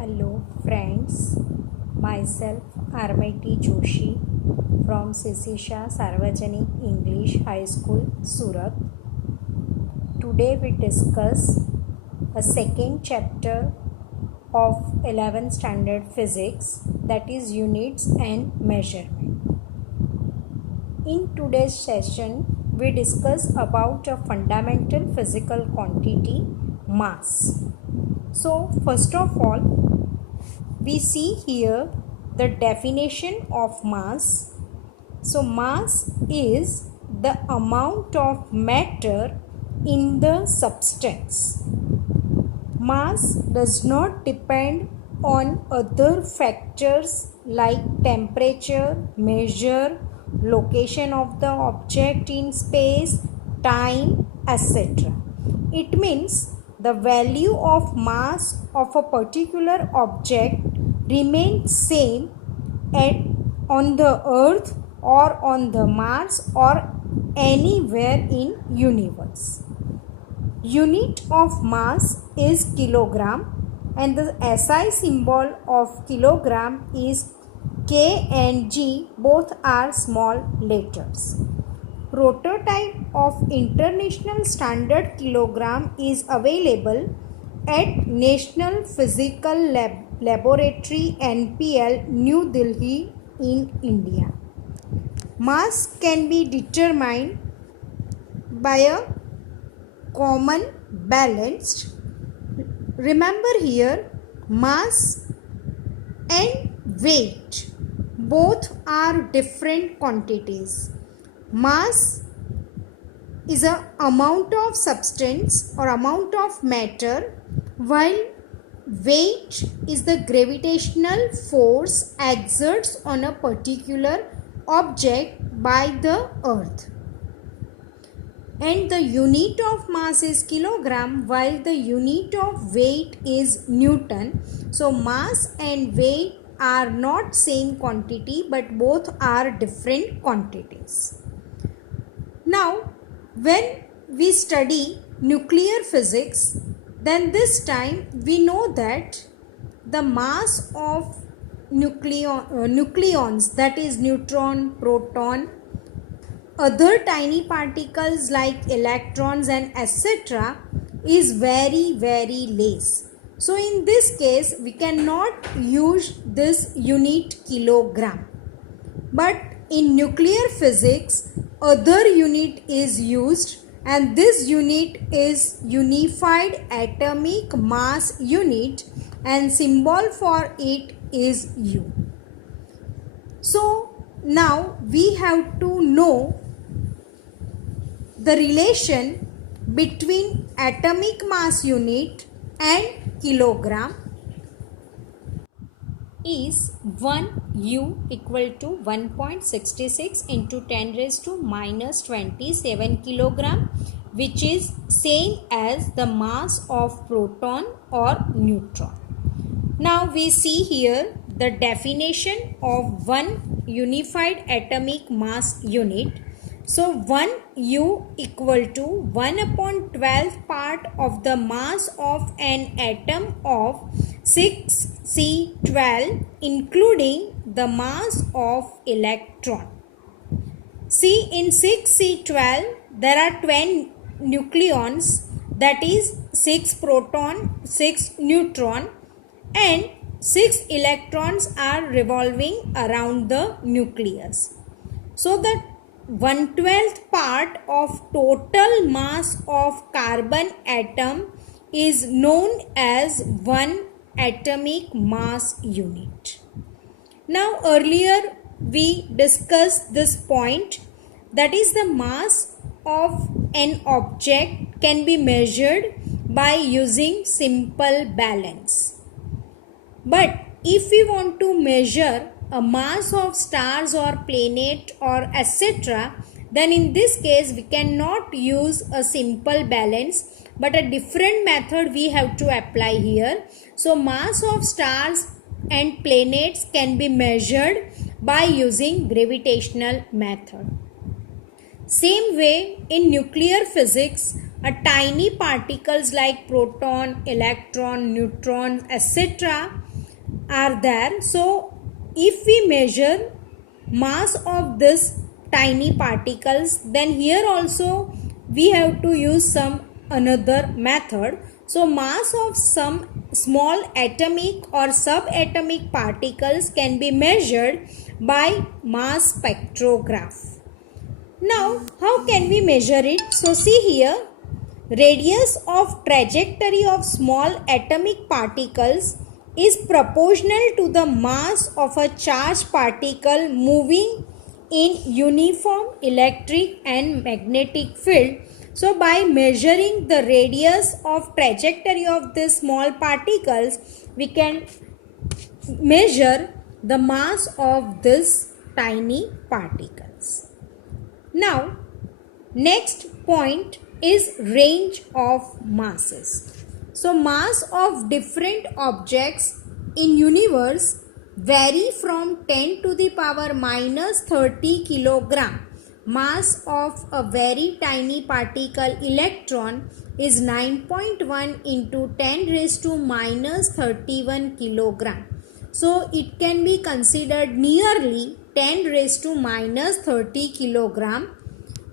Hello friends, myself RMIT Joshi from Sisisha Sarvajanik English High School, Surat. Today we discuss a second chapter of 11th standard physics, that is units and measurement. In today's session we discuss about a fundamental physical quantity, mass. So first of all, we see here the definition of mass. So mass is the amount of matter in the substance. Mass does not depend on other factors like temperature, measure, location of the object in space, time, etc. It means the value of mass of a particular object remains same on the earth or on the Mars or anywhere in universe. Unit of mass is kilogram and the SI symbol of kilogram is K and G, both are small letters. Prototype of International Standard Kilogram is available at National Physical Laboratory NPL, New Delhi in India. Mass can be determined by a common balanced. Remember here, mass and weight both are different quantities. Mass is a amount of substance or amount of matter, while weight is the gravitational force exerts on a particular object by the earth. And the unit of mass is kilogram, while the unit of weight is Newton. So mass and weight are not same quantity, but both are different quantities. Now, when we study nuclear physics, then this time we know that the mass of nucleons, that is neutron, proton, other tiny particles like electrons and etc. is very less. So in this case we cannot use this unit kilogram. But in nuclear physics other unit is used, and this unit is unified atomic mass unit, and symbol for it is U. So now we have to know the relation between atomic mass unit and kilogram is 1 U equal to 1.66 into 10 raised to minus 27 kilogram, which is same as the mass of proton or neutron. Now we see here the definition of one unified atomic mass unit. So 1 U equal to 1 upon 12th part of the mass of an atom of 6C12, including the mass of electron. See, in 6C12 there are 20 nucleons, that is 6 proton, 6 neutron, and 6 electrons are revolving around the nucleus. So the 1/12th part of total mass of carbon atom is known as 1 atomic mass unit. Now earlier we discussed this point, that is the mass of an object can be measured by using simple balance. But if we want to measure a mass of stars or planet or etc., then in this case we cannot use a simple balance, but a different method we have to apply here. So mass of stars and planets can be measured by using gravitational method. Same way in nuclear physics, a tiny particles like proton, electron, neutron, etc. are there. So if we measure mass of this tiny particles, then here also we have to use some another method. So mass of some small atomic or subatomic particles can be measured by mass spectrograph. Now how can we measure it? So see here, radius of trajectory of small atomic particles is proportional to the mass of a charged particle moving in uniform electric and magnetic field. So by measuring the radius of trajectory of these small particles, we can measure the mass of these tiny particles. Now, next point is range of masses. So mass of different objects in universe vary from 10 to the power minus 30 kilogram. Mass of a very tiny particle electron is 9.1 into 10 raised to minus 31 kilogram. So it can be considered nearly 10 raised to minus 30 kilogram.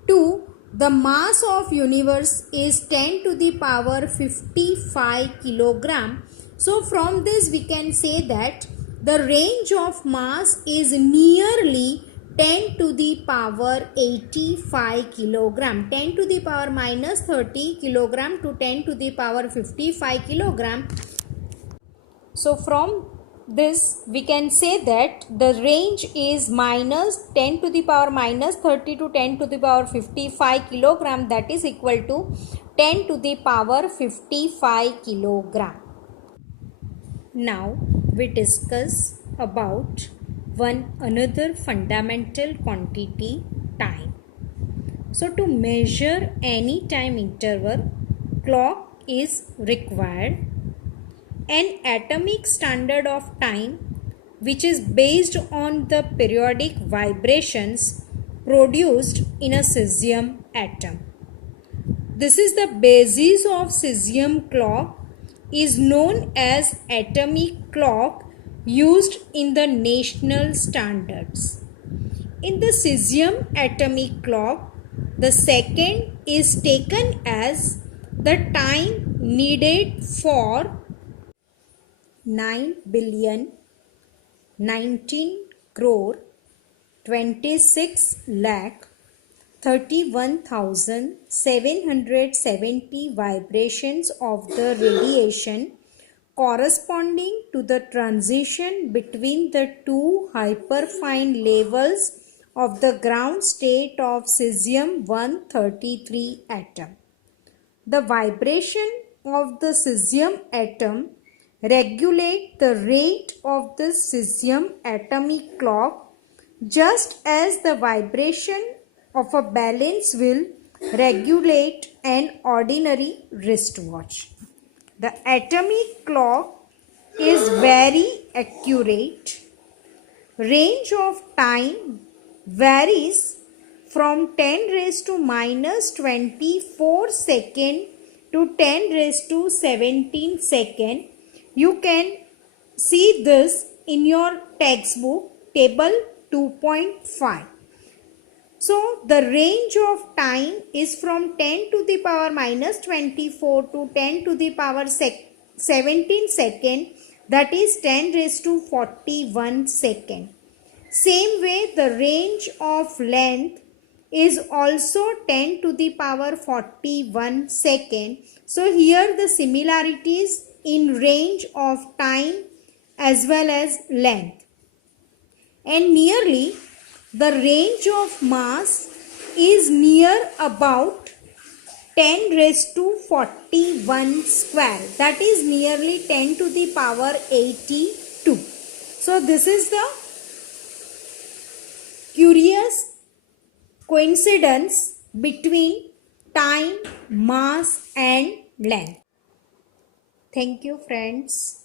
2. The mass of universe is 10 to the power 55 kilogram. So from this we can say that the range of mass is nearly 10 to the power 85 kilogram. 10 to the power minus 30 kilogram to 10 to the power 55 kilogram. So from this we can say that the range is minus 10 to the power minus 30 to 10 to the power 55 kilogram, that is equal to 10 to the power 55 kilogram. Now we discuss about one another fundamental quantity, time. So to measure any time interval, clock is required. An atomic standard of time which is based on the periodic vibrations produced in a cesium atom. This is the basis of cesium clock, is known as atomic clock used in the national standards. In the cesium atomic clock, the second is taken as the time needed for 9 billion 19 crore 26 lakh 31,770 vibrations of the radiation corresponding to the transition between the two hyperfine levels of the ground state of cesium-133 atom. The vibration of the cesium atom regulate the rate of the cesium atomic clock, just as the vibration of a balance will regulate an ordinary wristwatch. The atomic clock is very accurate. Range of time varies from 10 raised to minus 24 second to 10 raised to 17 second. You can see this in your textbook, table 2.5. So the range of time is from 10 to the power minus 24 to 10 to the power 17 second, that is 10 raised to 41 second. Same way the range of length is also 10 to the power 41 second. So here the similarities in range of time as well as length. And nearly the range of mass is near about 10 raised to 41 square, that is nearly 10 to the power 82. So this is the curious coincidence between time, mass and length. Thank you friends.